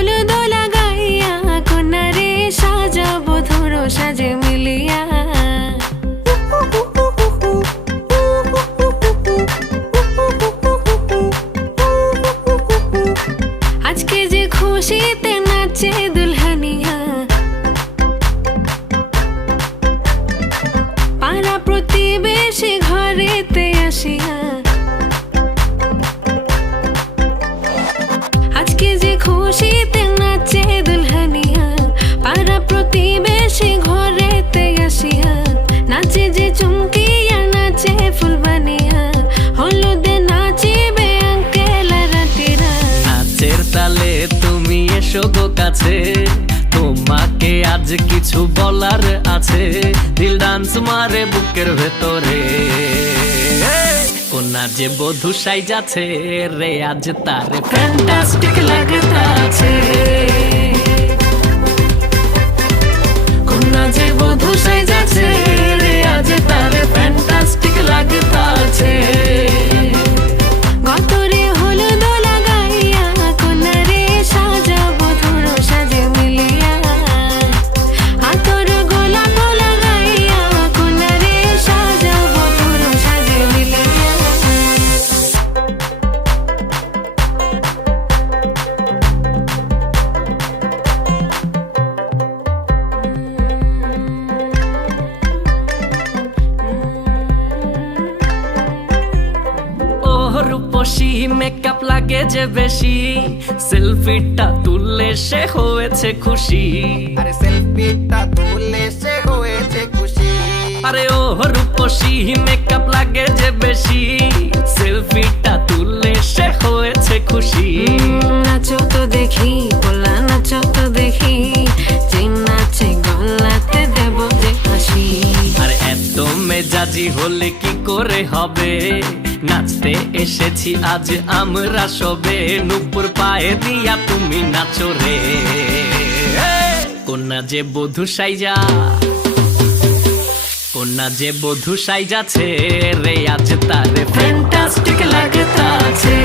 হলুদ লাগাইয়া কন্যারে সাজাবো ধরো সাজে মিলিয়া। আজকে যে খুশিতে নাচে দুলহানিয়া, পাড়া প্রতিবেশী ঘরেতে আসিয়া। আজকে যে খুশিতে নাচে দুলহানিয়া, পাড়া প্রতিবেশী ঘরেতে আসিয়া। নাচে যে চুমকিয়া নাচে ফুলবানিয়া, হলুদে নাচিবে আঙ্কেল রাতিরা। নাচের তালে তুমি এসো গো কাছে, তোমাকে আজ কিছু বলার আছে। দিল ডান্স মারে বুকের ভেতরে, কোনা যে বধূ সাইজাছে রে আজ তারে ফ্যান্টাস্টিক লাগতাছে। কোনা যে বধূ সাইজাছে রে আজ তারে ফ্যান্টাস্টিক লাগতাছে। গতরে হলুদ লাগাইয়া কন্যারে সাজাবো ধরো সাজে মিলিয়া। আতর গোলাপ লাগাইয়া কন্যারে সাজাবো ধরো সাজে মিলিয়া। রূপসী মেকআপ লাগে যে বেশি, সেলফিটা তুললে সে হয়েছে খুশি। আরে সেলফিটা তুললে সে হয়েছে খুশি। আরে ও রূপসী মেকআপ লাগে যে বেশি, সেলফিটা তুললে সে হয়েছে খুশি। নাচো তো দেখি বলা, নাচো তো দেখি, যে নাচে গলাতে দেব যে হাসি। আর এত মেজাজি হলে কি করে হবে, নাচতে এসেছি আজ আমরা সবে। নুপুর পায়ে দিয়া তুমি নাচো রে, কোনা যে বধূ সাইজা, কোনা যে বধূ সাইজাছে রে আজ তারে ফ্যান্টাস্টিক লাগতাছে।